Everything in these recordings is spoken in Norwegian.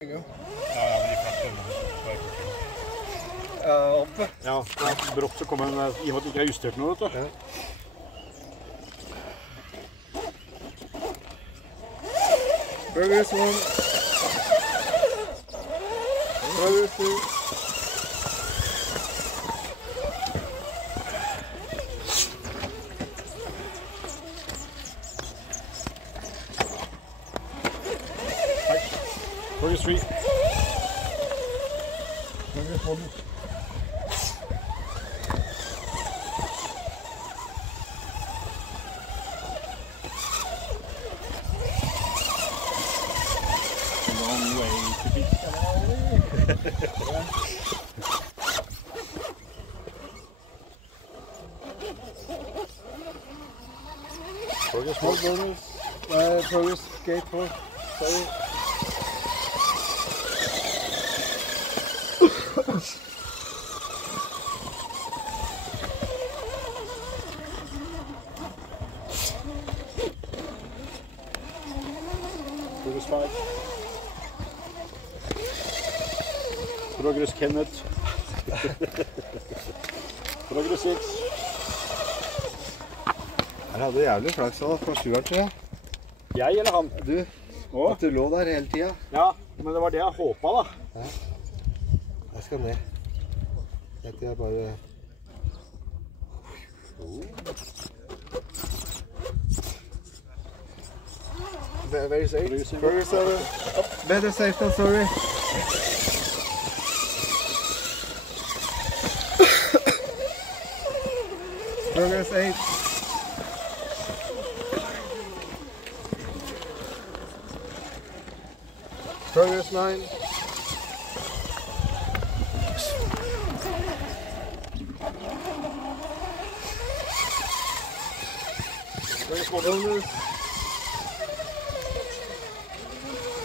Ja, Ja, men de fleste oppe. Ja, brått så kommer den i og med at det ikke er justert noe, vet du. Ja. Progress 1. Progress 2. Progress 3. Progress 1. Long way to be. Progress 4. Bonus. Progress gate 4. Sorry. Progress 5. Progress Kenneth. Progress 6. Her hadde du jævlig flaks på sjueren, tror jeg. Jeg eller han? Du, Å? at du lå der hele tida. Ja, men det var det jeg håpa, da. Jeg skal ned. Dette er bare... Very safe. Very safe. Better safe than sorry. Progress 8. Progress 9. Progress 1. Bonus.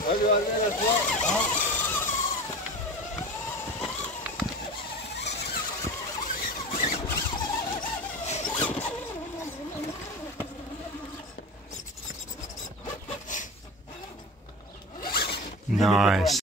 Er du med dette da? Ja. Nice.